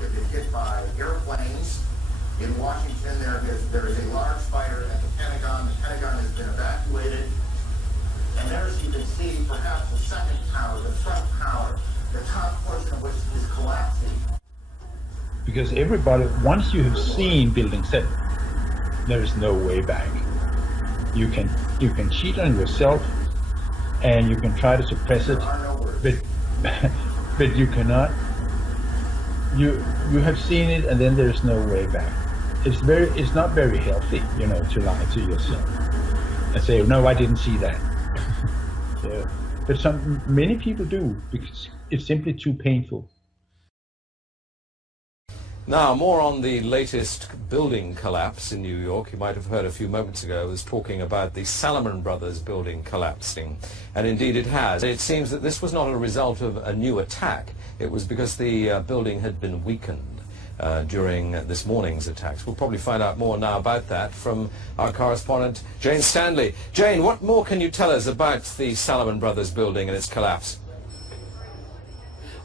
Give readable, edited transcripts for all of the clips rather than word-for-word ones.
York have been hit by airplanes. In Washington, there is a large fire at the Pentagon. The Pentagon has been evacuated. And there, as you can see, perhaps the second tower, the front tower, the top portion of which is collapsing. Because everybody, once you have seen building 7, there is no way back. You can cheat on yourself, and you can try to suppress it, but you cannot. You have seen it, and then there's no way back. It's not very healthy, to lie to yourself and say, no, I didn't see that. So, but many people do, because it's simply too painful. Now, more on the latest building collapse in New York. You might have heard a few moments ago I was talking about the Salomon Brothers building collapsing. And indeed it has. It seems that this was not a result of a new attack. It was because the building had been weakened during this morning's attacks. We'll probably find out more now about that from our correspondent, Jane Stanley. Jane, what more can you tell us about the Salomon Brothers building and its collapse?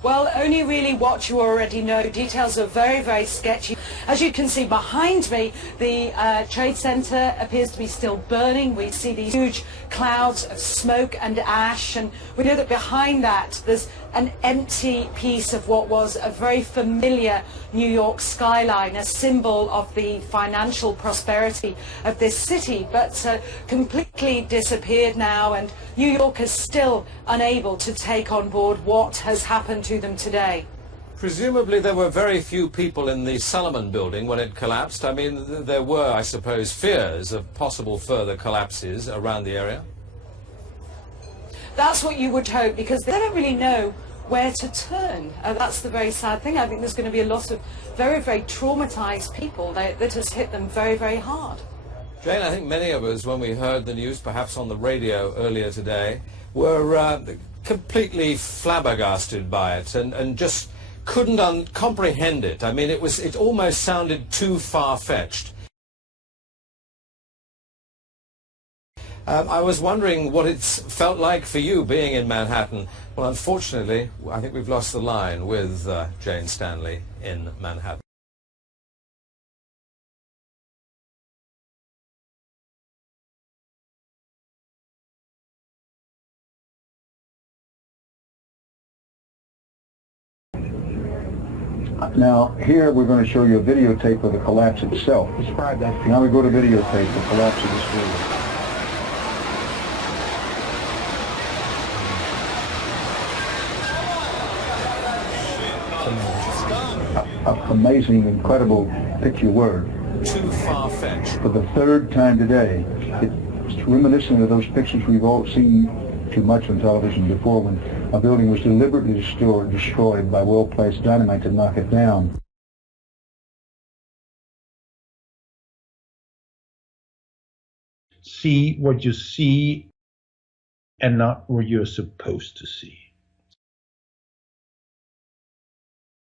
Well, only really what you already know. Details are very, very sketchy. As you can see behind me, the Trade Center appears to be still burning. We see these huge clouds of smoke and ash, and we know that behind that there's an empty piece of what was a very familiar New York skyline, a symbol of the financial prosperity of this city, but completely disappeared now, and New York is still unable to take on board what has happened to them today. Presumably there were very few people in the Salomon building when it collapsed. I mean, there were, I suppose, fears of possible further collapses around the area. That's what you would hope, because they don't really know where to turn. That's the very sad thing. I think there's going to be a lot of very, very traumatized people that has hit them very, very hard. Jane, I think many of us, when we heard the news, perhaps on the radio earlier today, were completely flabbergasted by it and just couldn't comprehend it. I mean, it almost sounded too far-fetched. I was wondering what it's felt like for you being in Manhattan. Well, unfortunately, I think we've lost the line with Jane Stanley in Manhattan. Now, here we're going to show you a videotape of the collapse itself. Describe that. Now we go to videotape, the collapse of this building. Amazing, incredible picture word. Too far-fetched. For the third time today, it's reminiscent of those pictures we've all seen too much on television before, when a building was deliberately destroyed by well-placed dynamite to knock it down. See what you see and not what you're supposed to see.